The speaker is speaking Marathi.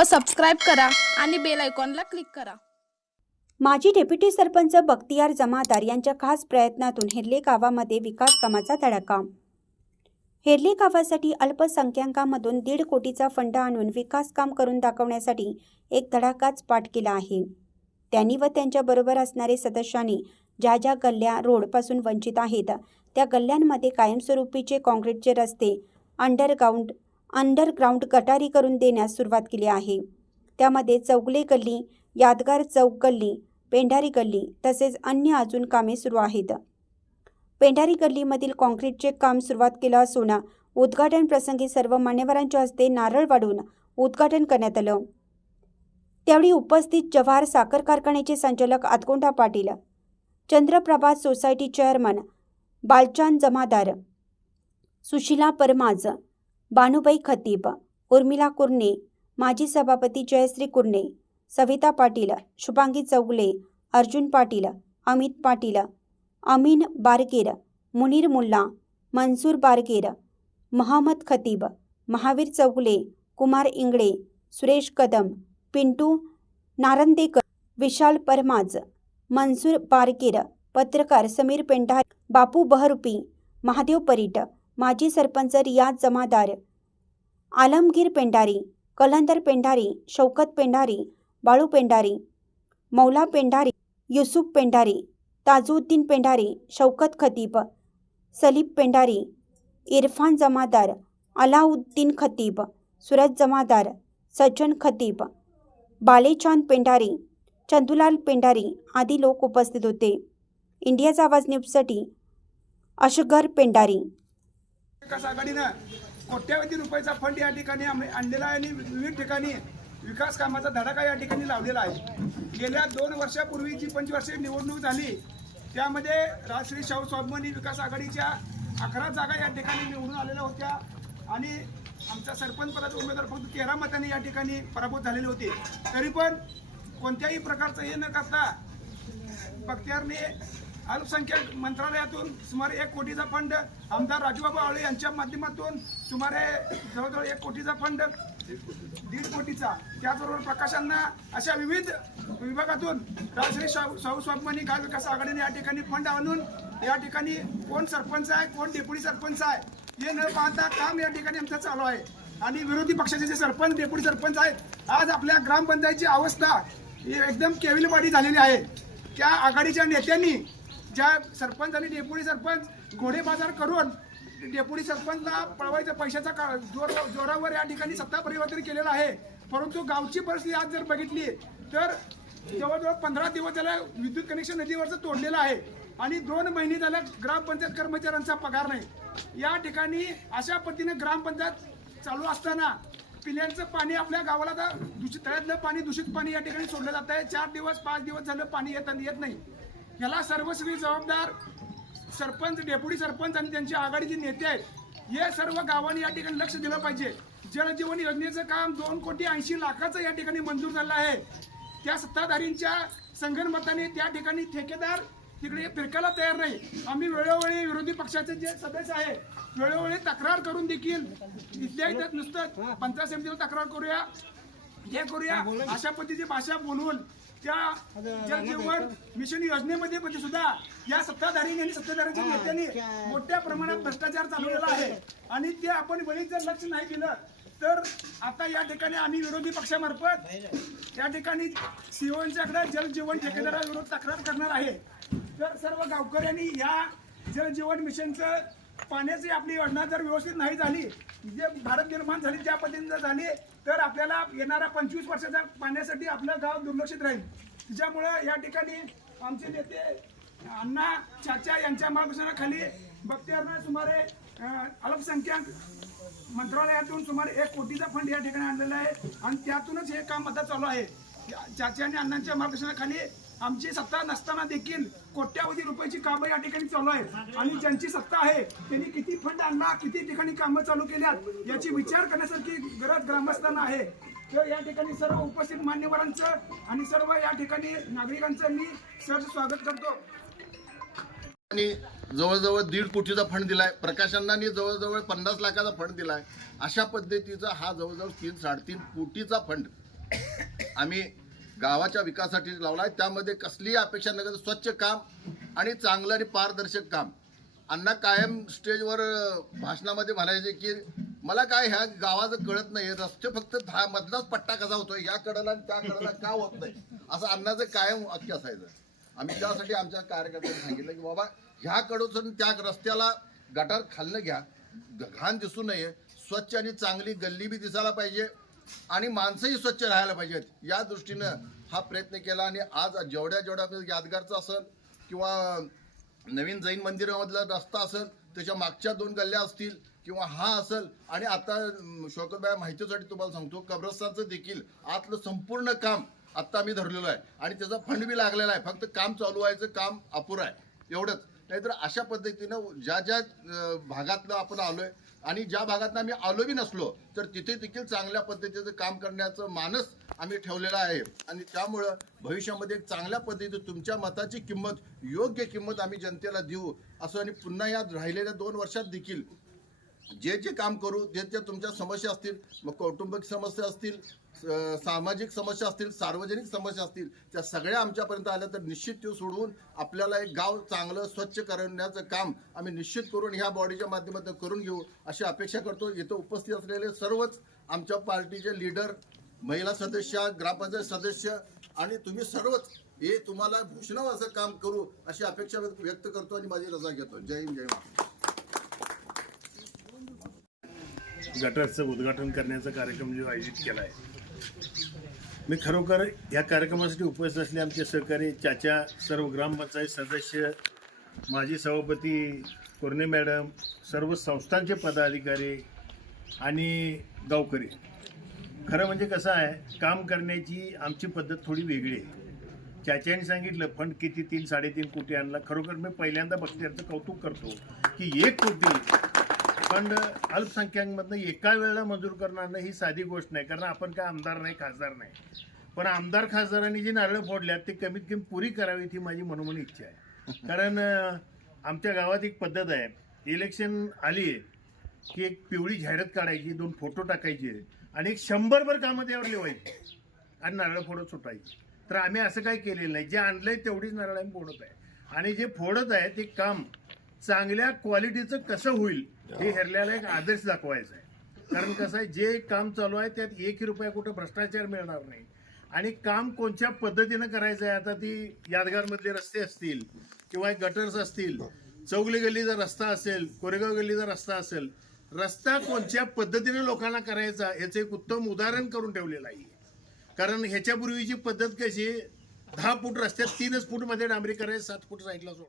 व सबस्क्राईब करा आणि बेल आयकॉनला क्लिक करा। माजी डेप्युटी सरपंच बख्तियार जमादार यांच्या खास प्रयत्नातून हेर्ले गावामध्ये विकास कामाचा धडाका। हेर्ले गावासाठी अल्पसंख्याकांमधून 1.5 कोटीचा फंड आणून विकास काम करून दाखवण्यासाठी एक धडाकाच पाठ केला आहे। त्यांनी व त्यांच्याबरोबर असणारे सदस्यांनी ज्या ज्या गल्ल्या रोडपासून वंचित आहेत त्या गल्ल्यांमध्ये कायमस्वरूपीचे काँक्रीटचे रस्ते, अंडरग्राऊंड गटारी करून देण्यास सुरुवात केली आहे। त्यामध्ये चौगले गल्ली, यादगार चौक गल्ली, पेंढारी गल्ली तसेच अन्य अजून कामे सुरू आहेत। पेंढारी गल्लीमधील काँक्रीटचे काम सुरुवात केलं असून उद्घाटन प्रसंगी सर्व मान्यवरांच्या हस्ते नारळ वाढून उद्घाटन करण्यात आलं। त्यावेळी उपस्थित जवाहर साखर कारखान्याचे संचालक आतकोंडा पाटील, चंद्रप्रभात सोसायटी चेअरमन बालचांद जमादार, सुशीला परमाज, बानुबाई खतीब, उर्मिला कुर्णे, माजी सभापती जयश्री कुर्णे, सविता पाटील, शुभांगी चौगले, अर्जुन पाटील, अमित पाटील, अमीन बारगेर, मुनीर मुल्ला, मनसूर बारगेर, मोहम्मद खतीब, महावीर चौगले, कुमार इंगळे, सुरेश कदम, पिंटू नारंदेकर, विशाल परमाज, मनसूर बारगेर, पत्रकार समीर पेंढारी, बापू बहरूपी, महादेव परीट, माजी सरपंच रियाज जमादार, आलमगीर पेंढारी, कलंदर पेंढारी, शौकत पेंढारी, बाळू पेंढारी, मौला पेंढारी, युसुफ पेंढारी, ताजुद्दीन पेंढारी, शौकत खतीब, सलीब पेंढारी, इरफान जमादार, अलाउद्दीन खतीब, सूरज जमादार, सज्जन खतीब, बालेचांद पेंढारी, चंदुलाल पेंढारी आदी लोक उपस्थित होते। इंडियाचा आवाज न्यूजसाठी अशगर पेंढारी। विकास आघाडीनं कोट्यावधी रुपयाचा फंड या ठिकाणी आणलेला आहे आणि विविध ठिकाणी विकास कामाचा धडाका या ठिकाणी लावलेला आहे। गेल्या 2 वर्षापूर्वी जी पंचवार्षिक निवडणूक झाली त्यामध्ये राजश्री शाहू स्वाभिमानी विकास आघाडीच्या 11 जागा या ठिकाणी निवडून आलेल्या होत्या आणि आमचा सरपंच पदाचा उमेदवार फक्त 13 मतांनी या ठिकाणी पराभूत झालेले होते। तरी पण कोणत्याही प्रकारचं हे न करता बख्तियारने अल्पसंख्याक मंत्रालयातून सुमारे 1 कोटीचा फंड, आमदार राजूबाबा आवळे यांच्या माध्यमातून सुमारे जवळजवळ 1 कोटीचा फंड, 1.5 कोटीचा, त्याचबरोबर प्रकाशांना अशा विविध विभागातून राजश्री शाहू स्वाभिमानी गाव विकास आघाडीने या ठिकाणी फंड आणून या ठिकाणी कोण सरपंच आहे, कोण डेप्युटी सरपंच आहे हे न पाहता काम या ठिकाणी आमचं चालू आहे। आणि विरोधी पक्षाचे जे सरपंच, डेप्युटी सरपंच आहेत, आज आपल्या ग्रामपंचायतीची अवस्था एकदम केविलवाडी झालेली आहे। त्या आघाडीच्या नेत्यांनी ज्या सरपंच आणि डेप्युटी सरपंच घोडे बाजार करून डेप्युटी सरपंचला पळवायचं पैशाचा जोरावर या ठिकाणी सत्ता परिवर्तन केलेलं आहे। परंतु गावची परिस्थिती आज जर बघितली तर जवळजवळ 15 दिवस त्याला विद्युत कनेक्शन नदीवरचं तोडलेलं आहे आणि 2 महिने त्याला ग्रामपंचायत कर्मचाऱ्यांचा पगार नाही। या ठिकाणी अशा पद्धतीने ग्रामपंचायत चालू असताना पिण्याचं पाणी आपल्या गावाला तळ्यातलं पाणी, दूषित पाणी या ठिकाणी सोडलं जात आहे। 4 दिवस 5 दिवस झालं पाणी येत नाही। याला सर्वस्वी जबाबदार सरपंच, डेप्युटी सरपंच आणि त्यांचे आघाडीचे नेते आहेत। हे सर्व गावांनी या ठिकाणी लक्ष दिलं पाहिजे। जलजीवन योजनेचं काम 2,80,00,000 या ठिकाणी मंजूर झालं आहे। त्या सत्ताधारींच्या संगनमताने त्या ठिकाणी ठेकेदार तिकडे फिरकायला तयार नाही। आम्ही वेळोवेळी विरोधी पक्षाचे जे सदस्य आहे वेळोवेळी तक्रार करून देखील इथल्या इथं नुसतं पंचायत समितीला तक्रार करूया, हे करूया अशा पद्धतीची भाषा बोलून त्या जलजीवन मिशन योजनेमध्ये सुद्धा या सत्ताधारी आणि सत्ताधाऱ्यांच्या नेत्यांनी मोठ्या प्रमाणात भ्रष्टाचार चालवलेला आहे आणि ते आपण वेळीच जर लक्ष नाही दिलं तर आता या ठिकाणी आम्ही विरोधी पक्षामार्फत या ठिकाणी सीओंच्याकडे जलजीवन ठेकेदाराविरोधात तक्रार करणार आहे। तर सर्व गावकऱ्यांनी या जलजीवन मिशनचं पाण्याची आपली योजना जर व्यवस्थित नाही झाली, जे भारत निर्माण झाली ज्या पद्धतीने झाली तर आपल्याला येणाऱ्या 25 वर्षाच्या पाण्यासाठी आपलं गाव दुर्लक्षित राहील। त्याच्यामुळे या ठिकाणी आमचे नेते अण्णा चाचा यांच्या मार्गदर्शनाखाली बख्तियारने सुमारे अल्पसंख्याक मंत्रालयातून सुमारे 1 कोटीचा फंड या ठिकाणी आणलेला आहे आणि त्यातूनच हे काम आता चालू आहे। चाचा आणि अण्णांच्या मार्गदर्शनाखाली आमची सत्ता नसताना देखील कोट्यावधी रुपयाची कामं या ठिकाणी चालू आहेत आणि ज्यांची सत्ता आहे त्यांनी किती फंड आणला, किती ठिकाणी कामं चालू केल्यात याची विचार करण्यासारखी गरज ग्रामस्थांना आहे। तर या ठिकाणी सर्व उपस्थित मान्यवरांचं आणि सर्व या ठिकाणी नागरिकांचं मी सहर्ष स्वागत करतो। आणि जवळजवळ 1.5 कोटीचा फंड दिलाय, प्रकाशांनी जवळजवळ 50 लाखाचा फंड दिलाय। अशा पद्धतीचा हा जवळजवळ 3-3.5 कोटीचा फंड आम्ही गावाच्या विकासासाठी लावला आहे. त्यामध्ये कसलीही अपेक्षा न करता स्वच्छ काम आणि चांगलं आणि पारदर्शक काम. अण्णा कायम स्टेजवर भाषणामध्ये म्हणायचे की मला काय ह्या गावाचं कळत नाही, रस्ते फक्त मधलाच पट्टा कसा होतोय, या कडेला आणि त्या कडेला का होत नाही, असं अण्णाचं कायम वाक्य असायचं. आम्ही त्यासाठी आमच्या कार्यकर्त्यांनी सांगितलं की बाबा ह्या कडून त्या रस्त्याला गटार खाल्लं घ्या, घाण दिसू नये, स्वच्छ आणि चांगली गल्ली बी दिसायला पाहिजे आणि माणसंही स्वच्छ राहायला पाहिजेत, या दृष्टीनं हा प्रयत्न केला. आणि आज जेवढ्या यादगारचा असेल किंवा नवीन जैन मंदिरामधला रस्ता असेल, त्याच्या मागच्या 2 गल्ल्या असतील किंवा हा असेल, आणि आता शौकतबाई माहितीसाठी तुम्हाला सांगतो कब्रस्तानचं देखील आतलं संपूर्ण काम आत्ता आम्ही धरलेलं आहे आणि त्याचा फंड बी लागलेला आहे. फक्त काम चालू व्हायचं, काम अपुरं आहे एवढंच. नाहीतर अशा पद्धतीनं ज्या भागातलं आपण आलोय आणि ज्या भागातनं आम्ही आलो बी नसलो तर तिथे देखील चांगल्या पद्धतीचं काम करण्याचं मानस आम्ही ठेवलेला आहे. आणि त्यामुळं भविष्यामध्ये एक चांगल्या पद्धतीने तुमच्या मताची किंमत, योग्य किंमत आम्ही जनतेला देऊ असं. आणि पुन्हा या राहिलेल्या 2 वर्षात देखील जे काम करू, जे तुमच्या समस्या असतील, मग कौटुंबिक समस्या असतील, सामाजिक समस्या असतील, सार्वजनिक समस्या असतील, त्या सगळ्या आमच्यापर्यंत आल्या तर निश्चित ते सोडवून आपल्याला एक गाव चांगलं स्वच्छ करण्याचं काम आम्ही निश्चित करून ह्या बॉडीच्या माध्यमातून करून घेऊ अशी अपेक्षा करतो. इथं उपस्थित असलेले सर्वच आमच्या पार्टीचे लीडर, महिला सदस्य, ग्रामपंचायत सदस्य आणि तुम्ही सर्वच हे तुम्हाला भूषणावं असं काम करू अशी अपेक्षा व्यक्त करतो आणि माझी रजा घेतो. जय हिंद, जय महाराष्ट्र. गटारचं उद्घाटन करण्याचा कार्यक्रम जो आयोजित केला आहे, मी खरोखर या कार्यक्रमासाठी उपस्थित असले आमचे सहकारी चाचा, सर्व ग्रामपंचायत सदस्य, माजी सभापती कोरणे मॅडम, सर्व संस्थांचे पदाधिकारी आणि गावकरी. खरं म्हणजे कसं आहे, काम करण्याची आमची पद्धत थोडी वेगळी आहे. चाच्याने सांगितलं फंड किती 3-3.5 कोटी आणला. खरोखर मी पहिल्यांदा बघते, याचं कौतुक करतो की 1 कोटी फंड अल्पसंख्याकमधनं एका वेळेला मंजूर करणं ही साधी गोष्ट नाही, कारण आपण काय आमदार नाही, खासदार नाही. पण आमदार खासदारांनी जी नारळं फोडल्यात ते कमीत कमी पुरी करावी ही माझी मनोमन इच्छा आहे. कारण आमच्या गावात एक पद्धत आहे, इलेक्शन आली की एक पिवळी जाहिरात काढायची, 2 फोटो टाकायचे आणि 100 कामं त्यावर लिवायची आणि नारळ फोडत सुटायची. तर आम्ही असं काही केलेलं नाही. जे आणलंय तेवढीच नारळ आम्ही फोडत आहे आणि जे फोडत आहे ते काम चांगल्या क्वालिटीचं कसं होईल हे हेरल्याला एक आदर्श दाखवायचा आहे. कारण कसं आहे, जे काम चालू आहे त्यात 1 रुपया कुठं भ्रष्टाचार मिळणार नाही आणि काम कोणत्या पद्धतीनं करायचं आहे. आता ती यादगारमधले रस्ते असतील किंवा गटर्स असतील, चौगले गल्लीचा रस्ता असेल, कोरेगाव गल्लीचा रस्ता असेल, रस्ता कोणत्या पद्धतीने लोकांना करायचा याचं एक उत्तम उदाहरण करून ठेवलेलं आहे. कारण ह्याच्यापूर्वीची पद्धत कशी, 10 फूट रस्त्यात 3 फूट मध्ये डांबरी करायचं, 7 फूट साईडला सोड.